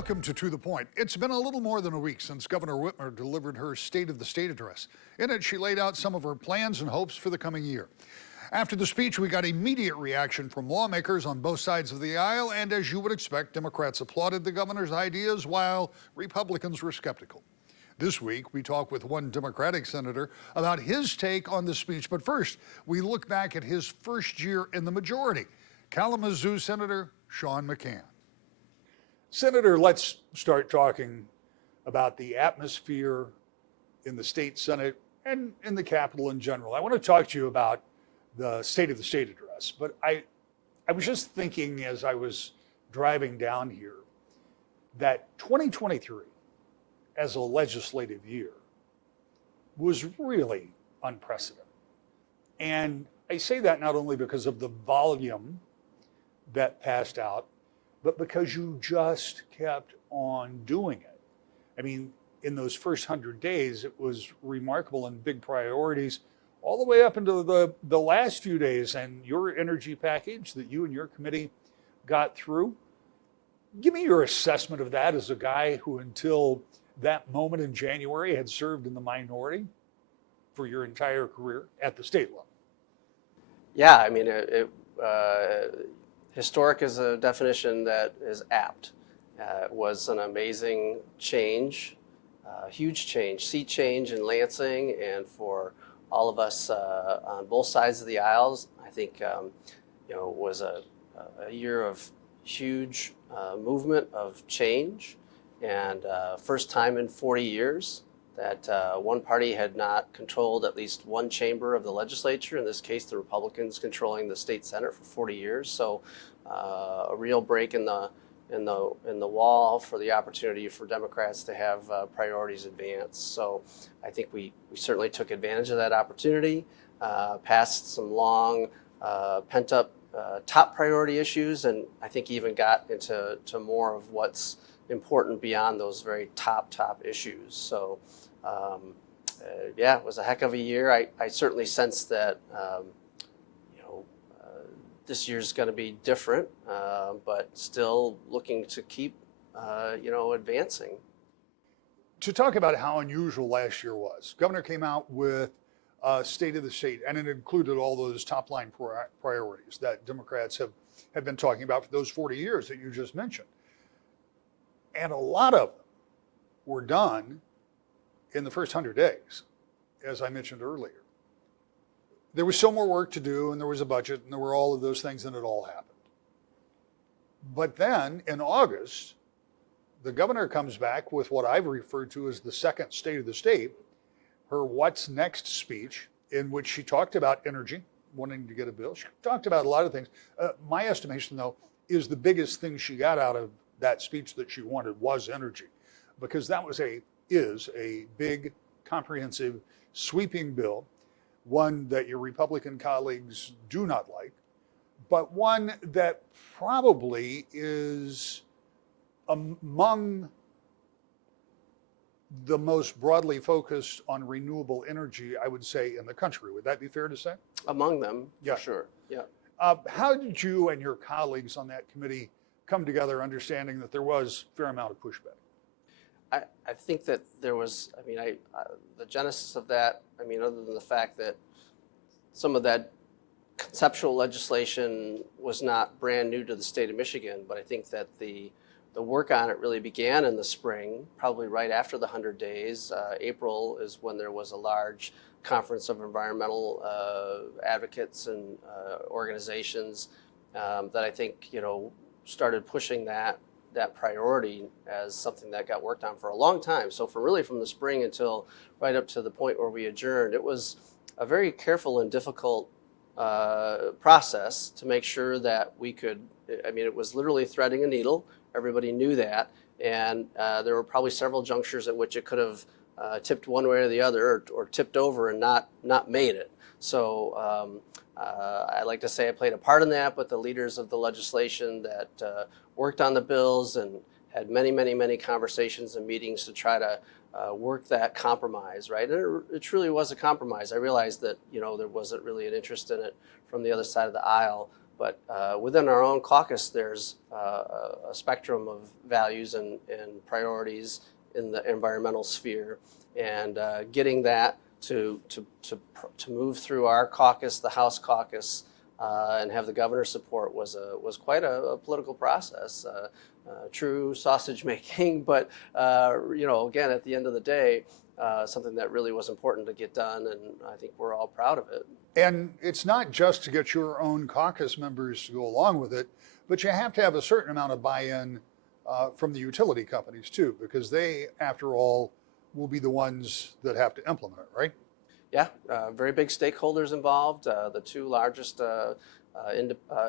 Welcome to the Point. It's been a little more than a week since Governor Whitmer delivered her State of the State address. In it, she laid out some of her plans and hopes for the coming year. After the speech, we got immediate reaction from lawmakers on both sides of the aisle, and as you would expect, Democrats applauded the governor's ideas while Republicans were skeptical. This week, we talk with one Democratic senator about his take on the speech. But first, we look back at his first year in the majority. Kalamazoo Senator Sen McCann. Senator, let's start talking about the atmosphere in the state Senate and in the Capitol in general. I want to talk to you about the State of the State address, but I was just thinking as I was driving down here that 2023 as a legislative year was really unprecedented. And I say that not only because of the volume that passed out, but because you just kept on doing it. I mean, in those first 100 days, it was remarkable and big priorities all the way up into the last few days, and your energy package that you and your committee got through. Give me your assessment of that as a guy who until that moment in January had served in the minority for your entire career at the state level. Yeah, I mean, historic is a definition that is apt. It was an amazing change, huge change, sea change in Lansing, and for all of us on both sides of the aisles, I think it was a year of huge movement of change, and first time in 40 years that one party had not controlled at least one chamber of the legislature, in this case the Republicans controlling the state Senate for 40 years. So a real break in the wall for the opportunity for Democrats to have priorities advanced. So I think we certainly took advantage of that opportunity, passed some long pent-up top priority issues, and I think even got into more of what's important beyond those very top issues. So yeah, it was a heck of a year. I certainly sense that this year's going to be different, but still looking to keep advancing. To talk about how unusual last year was, Governor came out with a State of the State, and it included all those top line priorities that Democrats have been talking about for those 40 years that you just mentioned. And a lot of them were done in the first 100 days, as I mentioned earlier. There was still more work to do, and there was a budget, and there were all of those things, and it all happened. But then in August, the governor comes back with what I've referred to as the second State of the State, her What's Next speech, in which she talked about energy, wanting to get a bill. She talked about a lot of things. My estimation, though, is the biggest thing she got out of that speech that she wanted was energy, because that is a big, comprehensive, sweeping bill, one that your Republican colleagues do not like, but one that probably is among the most broadly focused on renewable energy, I would say, in the country. Would that be fair to say? Among them, yeah. For sure, yeah. How did you and your colleagues on that committee come together, understanding that there was a fair amount of pushback? I think that there was, the genesis of that, other than the fact that some of that conceptual legislation was not brand new to the state of Michigan, but I think that the work on it really began in the spring, probably right after the 100 days. April is when there was a large conference of environmental advocates and organizations that I think, started pushing that priority as something that got worked on for a long time. So from the spring until right up to the point where we adjourned, it was a very careful and difficult process to make sure that we could, it was literally threading a needle. Everybody knew that. And there were probably several junctures at which it could have tipped one way or the other, or tipped over and not made it. So I like to say I played a part in that, but the leaders of the legislation that worked on the bills and had many conversations and meetings to try to work that compromise, right? And it truly was a compromise. I realized that, there wasn't really an interest in it from the other side of the aisle. But within our own caucus, there's a spectrum of values and priorities in the environmental sphere, and getting that to move through our caucus, the House caucus, and have the governor's support was quite a political process. True sausage making, but again, at the end of the day, something that really was important to get done, and I think we're all proud of it. And it's not just to get your own caucus members to go along with it, but you have to have a certain amount of buy-in from the utility companies too, because they, after all, will be the ones that have to implement it, right? Yeah, very big stakeholders involved. The two largest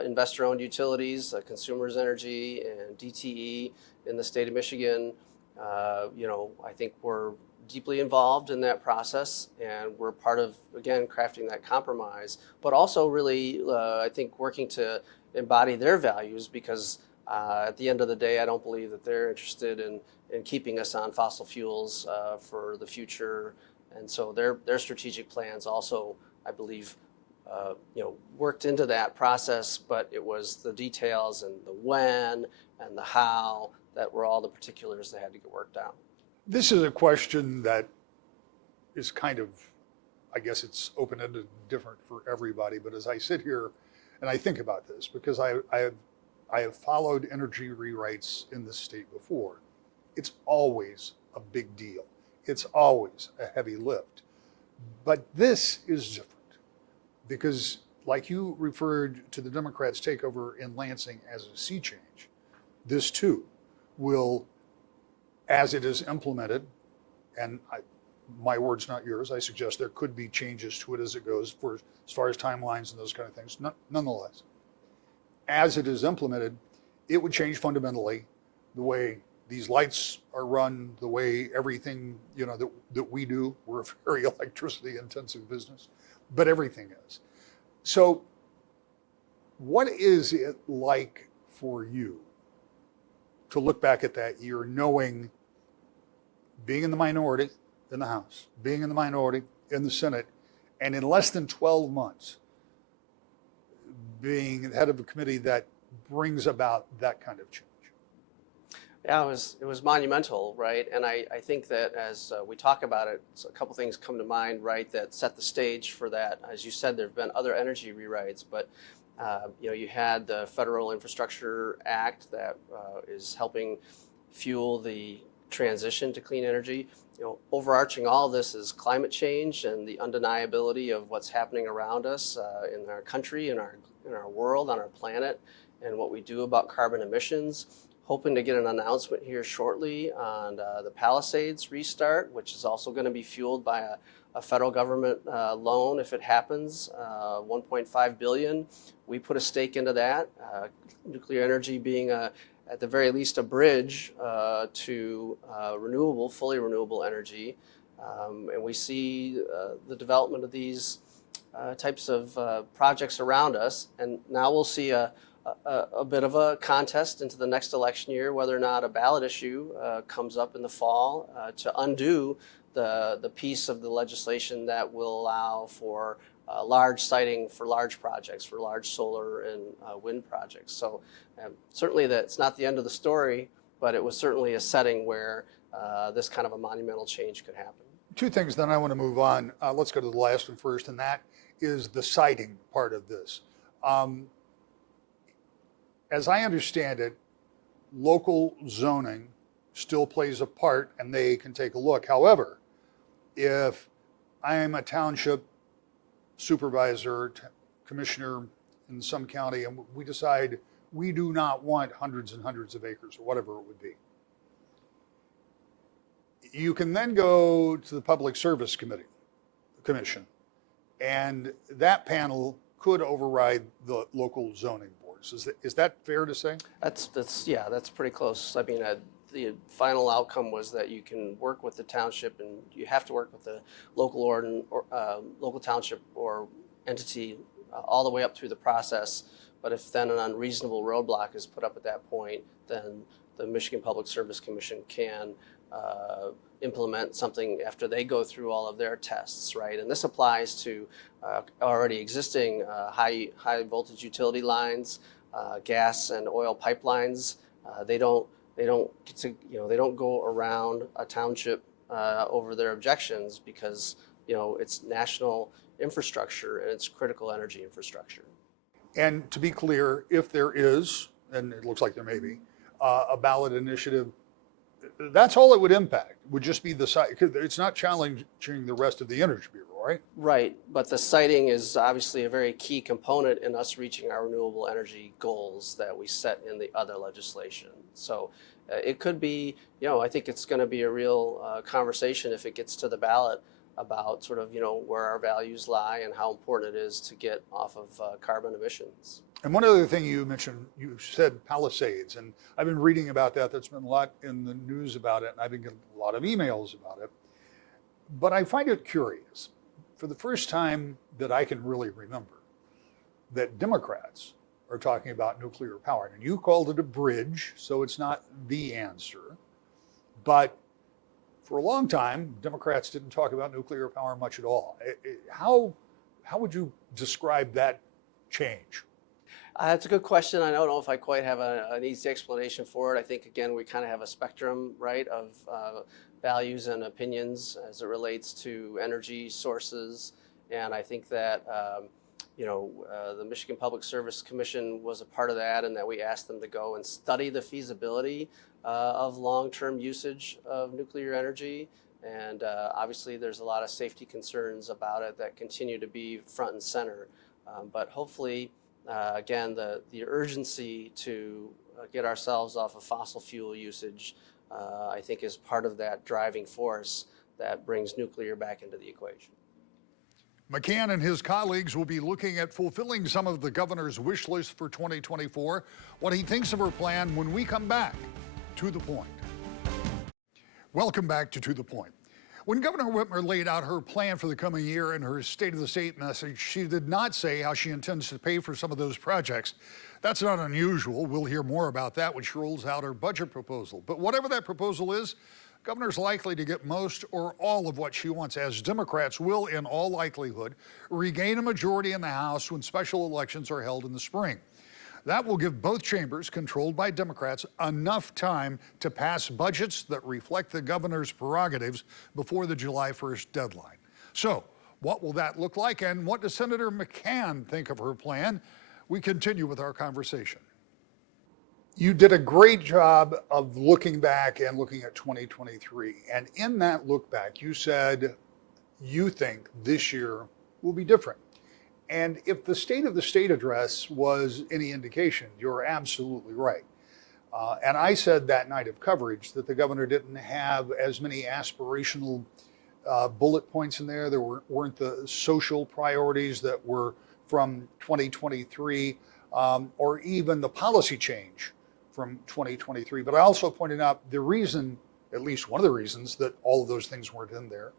investor-owned utilities, Consumers Energy and DTE in the state of Michigan. I think we're deeply involved in that process, and we're part of, again, crafting that compromise, but also really, I think, working to embody their values, because at the end of the day, I don't believe that they're interested in keeping us on fossil fuels for the future. And so their strategic plans also, I believe, worked into that process, but it was the details and the when and the how that were all the particulars that had to get worked out. This is a question that is kind of, I guess it's open-ended, different for everybody, but as I sit here and I think about this, because I have followed energy rewrites in this state before, it's always a big deal. It's always a heavy lift. But this is different because, like you referred to the Democrats' takeover in Lansing as a sea change, this too will, as it is implemented, and my words, not yours, I suggest there could be changes to it as it goes as far as timelines and those kind of things. Nonetheless, as it is implemented, it would change fundamentally the way these lights are run, the way everything that we do. We're a very electricity intensive business, but everything is. So what is it like for you to look back at that year knowing, being in the minority in the House, being in the minority in the Senate, and in less than 12 months being the head of a committee that brings about that kind of change? Yeah, it was monumental, right? And I think that as we talk about it, a couple things come to mind, right, that set the stage for that. As you said, there have been other energy rewrites, but you had the Federal Infrastructure Act that is helping fuel the transition to clean energy. Overarching all of this is climate change and the undeniability of what's happening around us in our country, in our world, on our planet, and what we do about carbon emissions. Hoping to get an announcement here shortly on the Palisades restart, which is also going to be fueled by a federal government loan if it happens, $1.5 billion. We put a stake into that. Nuclear energy being at the very least a bridge to fully renewable energy. And we see the development of these types of projects around us. And now we'll see a bit of a contest into the next election year, whether or not a ballot issue comes up in the fall to undo the piece of the legislation that will allow for large siting for large projects, for large solar and wind projects. So certainly that's not the end of the story, but it was certainly a setting where this kind of a monumental change could happen. Two things, then I want to move on. Let's go to the last one first, and that is the siting part of this. As I understand it, local zoning still plays a part and they can take a look. However, if I am a township supervisor, commissioner in some county, and we decide we do not want hundreds and hundreds of acres or whatever it would be, you can then go to the Public Service Commission, and that panel could override the local zoning boards. Is that fair to say? That's pretty close. I mean, the final outcome was that you can work with the township, and you have to work with the local township or entity all the way up through the process. But if then an unreasonable roadblock is put up at that point, then the Michigan Public Service Commission can implement something after they go through all of their tests, right? And this applies to already existing high voltage utility lines, gas and oil pipelines. They don't get to, they don't go around a township over their objections because it's national infrastructure and it's critical energy infrastructure. And to be clear, if there is, and it looks like there may be, a ballot initiative, that's all it would impact, would just be the site. It's not challenging the rest of the Energy Bureau, right? Right, but the siting is obviously a very key component in us reaching our renewable energy goals that we set in the other legislation. So it could be, I think it's going to be a real conversation if it gets to the ballot about sort of, where our values lie and how important it is to get off of carbon emissions. And one other thing you mentioned, you said Palisades, and I've been reading about that. There's been a lot in the news about it, and I've been getting a lot of emails about it. But I find it curious, for the first time that I can really remember, that Democrats are talking about nuclear power. And you called it a bridge, so it's not the answer. But for a long time, Democrats didn't talk about nuclear power much at all. How would you describe that change? That's a good question. I don't know if I quite have an easy explanation for it. I think, again, we kind of have a spectrum, right, of values and opinions as it relates to energy sources. And I think that, the Michigan Public Service Commission was a part of that, and that we asked them to go and study the feasibility of long-term usage of nuclear energy. And obviously, there's a lot of safety concerns about it that continue to be front and center. But hopefully, again, the urgency to get ourselves off of fossil fuel usage, I think, is part of that driving force that brings nuclear back into the equation. McCann and his colleagues will be looking at fulfilling some of the governor's wish list for 2024, what he thinks of her plan when we come back to The Point. Welcome back to The Point. When Governor Whitmer laid out her plan for the coming year in her State of the State message, she did not say how she intends to pay for some of those projects. That's not unusual. We'll hear more about that when she rolls out her budget proposal. But whatever that proposal is, Governor's likely to get most or all of what she wants, as Democrats will, in all likelihood, regain a majority in the House when special elections are held in the spring. That will give both chambers, controlled by Democrats, enough time to pass budgets that reflect the governor's prerogatives before the July 1st deadline. So, what will that look like, and what does Senator McCann think of her plan? We continue with our conversation. You did a great job of looking back and looking at 2023. And in that look back, you said you think this year will be different. And if the State of the State address was any indication, you're absolutely right. And I said that night of coverage that the governor didn't have as many aspirational bullet points in there. There weren't the social priorities that were from 2023 or even the policy change from 2023. But I also pointed out the reason, at least one of the reasons, that all of those things weren't in there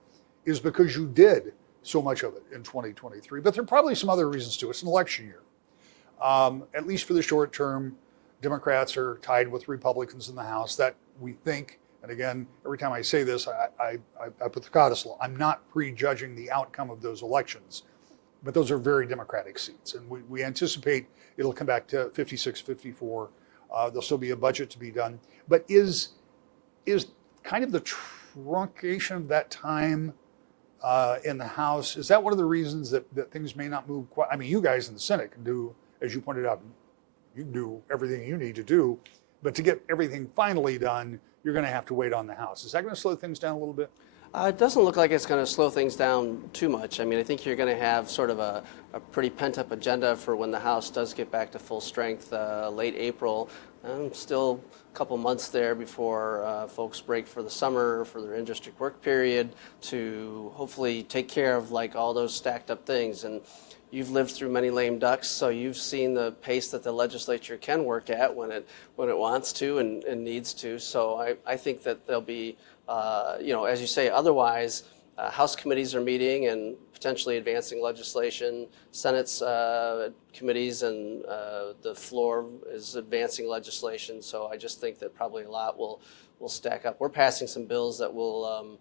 is because you did so much of it in 2023. But there are probably some other reasons too. It's an election year. At least for the short term, Democrats are tied with Republicans in the House. That we think, and again, every time I say this, I put the codicil. I'm not prejudging the outcome of those elections, but those are very Democratic seats. And we anticipate it'll come back to 56, 54. There'll still be a budget to be done. But is kind of the truncation of that time in the House, is that one of the reasons that things may not move quite? I mean, you guys in the Senate can do, as you pointed out, you can do everything you need to do, but to get everything finally done, you're going to have to wait on the House. Is that going to slow things down a little bit? It doesn't look like it's going to slow things down too much. I mean, I think you're going to have sort of a pretty pent-up agenda for when the House does get back to full strength late April. Still a couple months there before folks break for the summer, for their in-district work period, to hopefully take care of like all those stacked up things. And you've lived through many lame ducks, so you've seen the pace that the legislature can work at when it wants to and needs to. So I think that there'll be, as you say, otherwise, House committees are meeting and potentially advancing legislation. Senate's committees and the floor is advancing legislation. So I just think that probably a lot will will stack up. We're passing some bills that will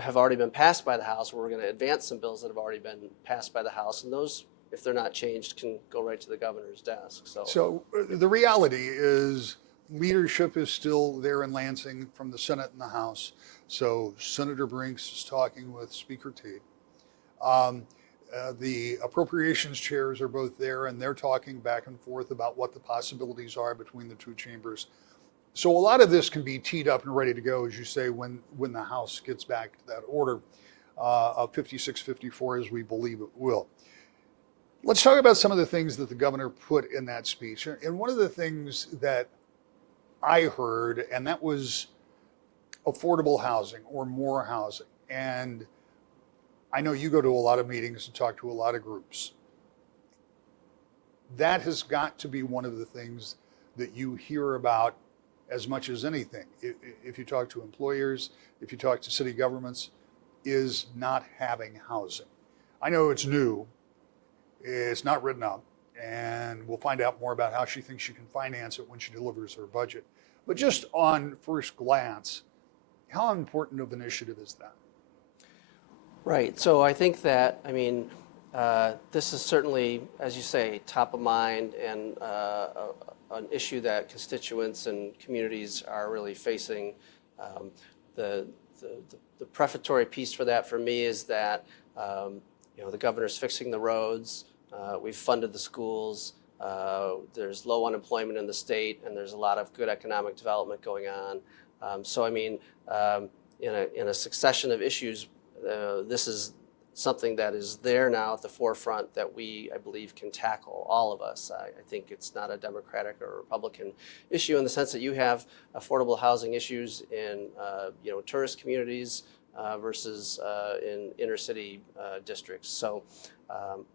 have already been passed by the House. We're going to advance some bills that have already been passed by the House, and those, if they're not changed, can go right to the governor's desk. So the reality is leadership is still there in Lansing from the Senate and the House. So Senator Brinks is talking with Speaker Tate. The appropriations chairs are both there, and they're talking back and forth about what the possibilities are between the two chambers. So a lot of this can be teed up and ready to go, as you say, when the House gets back to that order of 5654, as we believe it will. Let's talk about some of the things that the governor put in that speech. And one of the things that I heard, and that was affordable housing or more housing. And I know you go to a lot of meetings and talk to a lot of groups. That has got to be one of the things that you hear about as much as anything. If you talk to employers, if you talk to city governments, is not having housing. I know it's new, it's not written up, and we'll find out more about how she thinks she can finance it when she delivers her budget. But just on first glance, how important of an initiative is that? Right. So I think that, this is certainly, as you say, top of mind, and an issue that constituents and communities are really facing. The prefatory piece for that for me is that the governor's fixing the roads, we've funded the schools, there's low unemployment in the state, and there's a lot of good economic development going on. In a succession of issues, this is something that is there now at the forefront that I believe, can tackle, all of us. I think it's not a Democratic or Republican issue, in the sense that you have affordable housing issues in tourist communities versus in inner city districts. So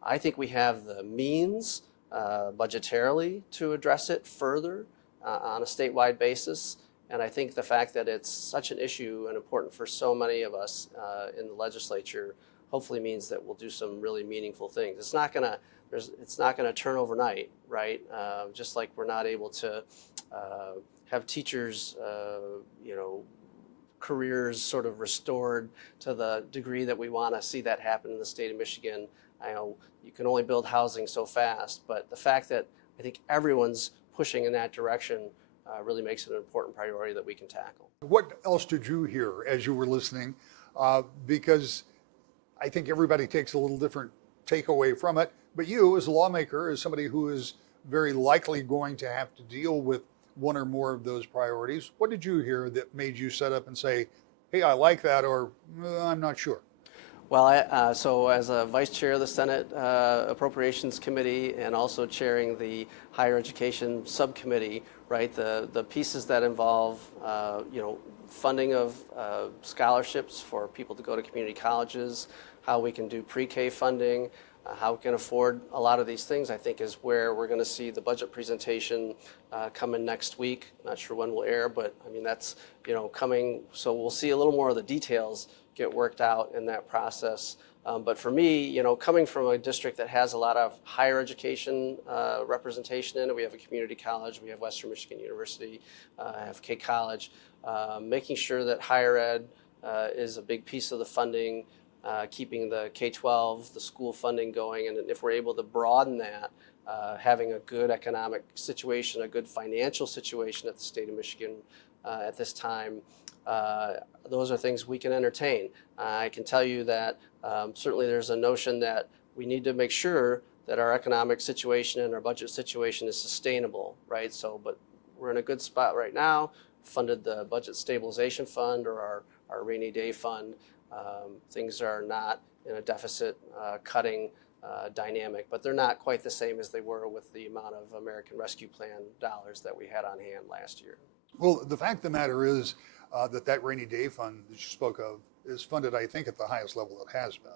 I think we have the means budgetarily to address it further on a statewide basis. And I think the fact that it's such an issue and important for so many of us in the legislature hopefully means that we'll do some really meaningful things. It's not gonna turn overnight, right? Just like we're not able to have teachers, careers sort of restored to the degree that we want to see that happen in the state of Michigan. I know you can only build housing so fast, but the fact that I think everyone's pushing in that direction really makes it an important priority that we can tackle. What else did you hear as you were listening? Because I think everybody takes a little different takeaway from it, but you as a lawmaker, as somebody who is very likely going to have to deal with one or more of those priorities, what did you hear that made you set up and say, hey, I like that, or I'm not sure? Well, so as a vice chair of the Senate Appropriations Committee, and also chairing the Higher Education Subcommittee, right, the pieces that involve, funding of scholarships for people to go to community colleges, how we can do pre-K funding, how we can afford a lot of these things, I think is where we're going to see the budget presentation coming next week. Not sure when we'll air, but that's coming. So we'll see a little more of the details get worked out in that process. But for me, coming from a district that has a lot of higher education representation in it, we have a community college, we have Western Michigan University, have K College, making sure that higher ed is a big piece of the funding, keeping the K-12, the school funding going, and if we're able to broaden that, having a good economic situation, a good financial situation at the state of Michigan at this time, those are things we can entertain. I can tell you that certainly there's a notion that we need to make sure that our economic situation and our budget situation is sustainable, right? So, but we're in a good spot right now, funded the Budget Stabilization Fund, or our rainy day fund. Things are not in a deficit cutting dynamic, but they're not quite the same as they were with the amount of American Rescue Plan dollars that we had on hand last year. Well, the fact of the matter is that rainy day fund that you spoke of is funded, I think, at the highest level it has been.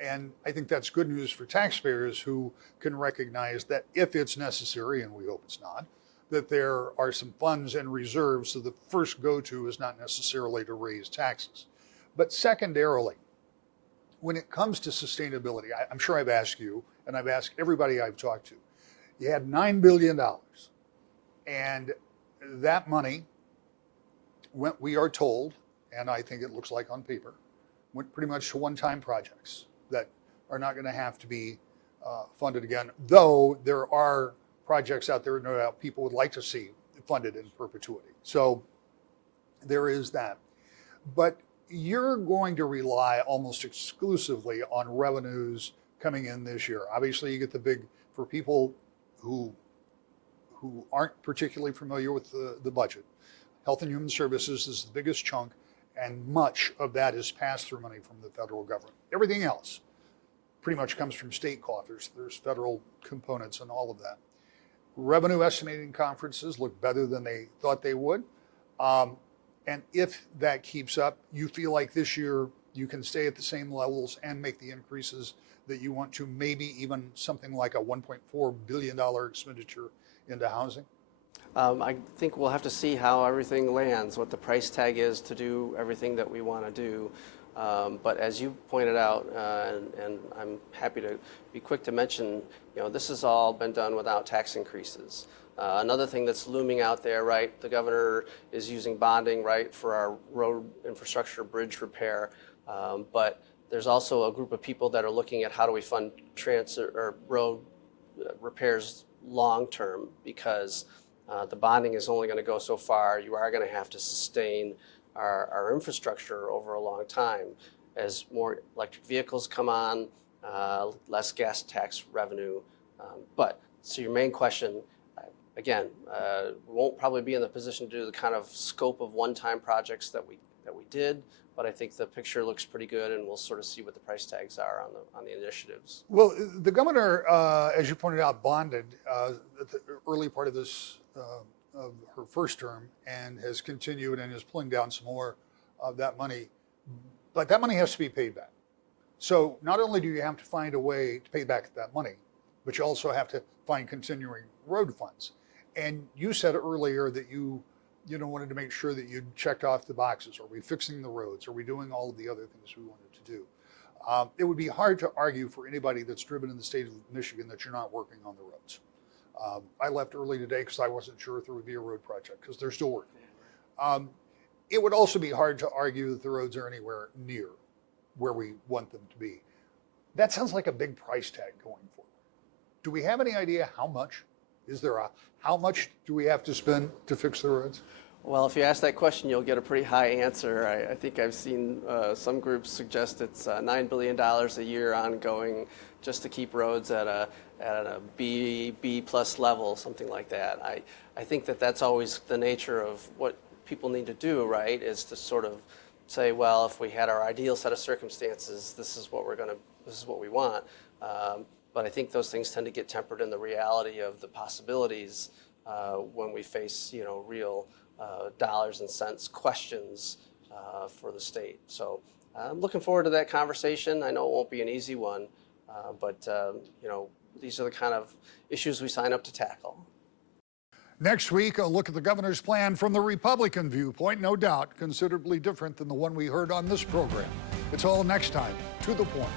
And I think that's good news for taxpayers who can recognize that if it's necessary, and we hope it's not, that there are some funds and reserves, so the first go-to is not necessarily to raise taxes. But secondarily, when it comes to sustainability, I'm sure I've asked you, and I've asked everybody I've talked to, you had $9 billion, and that money we are told, and I think it looks like on paper, went pretty much to one-time projects that are not going to have to be funded again, though there are projects out there no doubt people would like to see funded in perpetuity. So there is that. But you're going to rely almost exclusively on revenues coming in this year. Obviously, you get the big, for people who aren't particularly familiar with the budget, Health and Human Services is the biggest chunk, and much of that is pass-through money from the federal government. Everything else pretty much comes from state coffers. There's federal components and all of that. Revenue estimating conferences look better than they thought they would. And if that keeps up, you feel like this year you can stay at the same levels and make the increases that you want to, maybe even something like a $1.4 billion expenditure into housing? I think we'll have to see how everything lands, what the price tag is to do everything that we want to do. But as you pointed out, and I'm happy to be quick to mention, this has all been done without tax increases. Another thing that's looming out there, right, the governor is using bonding, right, for our road infrastructure bridge repair. But there's also a group of people that are looking at how do we fund road repairs long term, because the bonding is only going to go so far. You are going to have to sustain our infrastructure over a long time. As more electric vehicles come on, less gas tax revenue. So your main question, again, we won't probably be in the position to do the kind of scope of one-time projects that we did, but I think the picture looks pretty good, and we'll sort of see what the price tags are on the initiatives. Well, the governor, as you pointed out, bonded at the early part of this of her first term, and has continued and is pulling down some more of that money, but that money has to be paid back. So not only do you have to find a way to pay back that money, but you also have to find continuing road funds. And you said earlier that you wanted to make sure that you checked off the boxes. Are we fixing the roads? Are we doing all of the other things we wanted to do? It would be hard to argue for anybody that's driven in the state of Michigan that you're not working on the roads. I left early today because I wasn't sure if there would be a road project, because they're still working. It would also be hard to argue that the roads are anywhere near where we want them to be. That sounds like a big price tag going forward. Do we have any idea how much? Is there how much do we have to spend to fix the roads? Well, if you ask that question, you'll get a pretty high answer. I think I've seen some groups suggest it's $9 billion a year ongoing just to keep roads at a B plus level, something like that. I think that's always the nature of what people need to do, right? Is to sort of say, well, if we had our ideal set of circumstances, this is what we want. But I think those things tend to get tempered in the reality of the possibilities when we face, real dollars and cents questions for the state. So I'm looking forward to that conversation. I know it won't be an easy one, but these are the kind of issues we sign up to tackle. Next week, a look at the governor's plan from the Republican viewpoint, no doubt considerably different than the one we heard on this program. It's all next time. To the point.